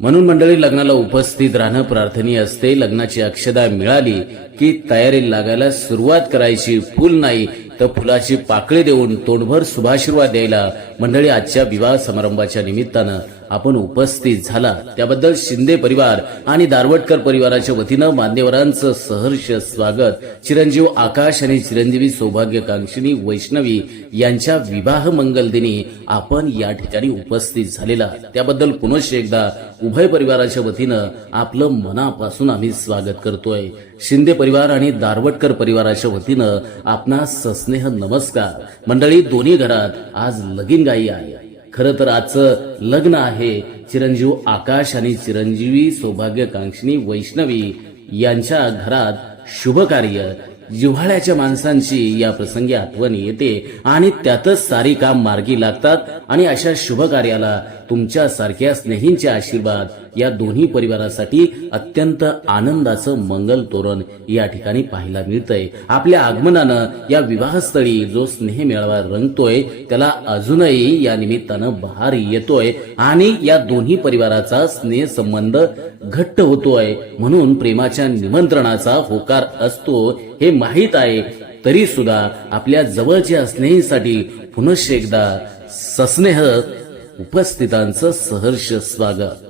म्हणून मंडळी लग्नाला उपस्थित राहणं प्रार्थनीय असते. लग्नाची अक्षदा मिळाली की तयारी लागायला सुरुवात करायची. फुल नाही तर फुलाची पाकळी देऊन तोंडभर शुभाशीर्वाद द्यायला. मंडळी आजच्या विवाह समारंभाच्या निमित्तानं आपण उपस्थित झाला. त्याबद्दल शिंदे परिवार आणि दारवटकर परिवाराच्या वतीनं मान्यवरांचं सहर्ष स्वागत. चिरंजीव आकाश आणि चिरंजीवी सौभाग्यकांक्षिणी वैष्णवी यांच्या विवाह मंगल दिनी आपण या ठिकाणी उपस्थित झालेला. त्याबद्दल पुनश्च एकदा उभय परिवाराच्या वतीनं आपलं मनापासून आम्ही स्वागत करतोय. शिंदे परिवार आणि दारवटकर परिवाराच्या वतीनं आपणा सस्नेह नमस्कार. मंडळी दोन्ही घरात आज लगीन गाई आहे खरं तर आजचं लग्न आहे. चिरंजीव आकाश आणि चिरंजीवी सौभाग्यकांक्षिणी वैष्णवी यांच्या घरात शुभकार्य. जिव्हाळ्याच्या माणसांची या प्रसंगी आठवण येते आणि त्यातच सारी काम मार्गी लागतात आणि अशा शुभ कार्याला तुमच्या सारख्या स्नेहींचे आशीर्वाद या दोन्ही परिवारासाठी अत्यंत आनंदाचं मंगल तोरण या ठिकाणी पाहायला मिळतंय. आपल्या आगमनानं या विवाहस्थळी जो स्नेह मेळावा रंगतोय त्याला अजूनही या निमित्तानं बहार येतोय आणि या दोन्ही परिवाराचा स्नेह संबंध घट्ट होतोय म्हणून प्रेमाच्या निमंत्रणाचा होकार असतो हे माहीत आहे. तरी सुद्धा आपल्या जवळच्या स्नेहीसाठी पुनश्च एकदा सस्नेह उपस्थितांचं सहर्ष स्वागत.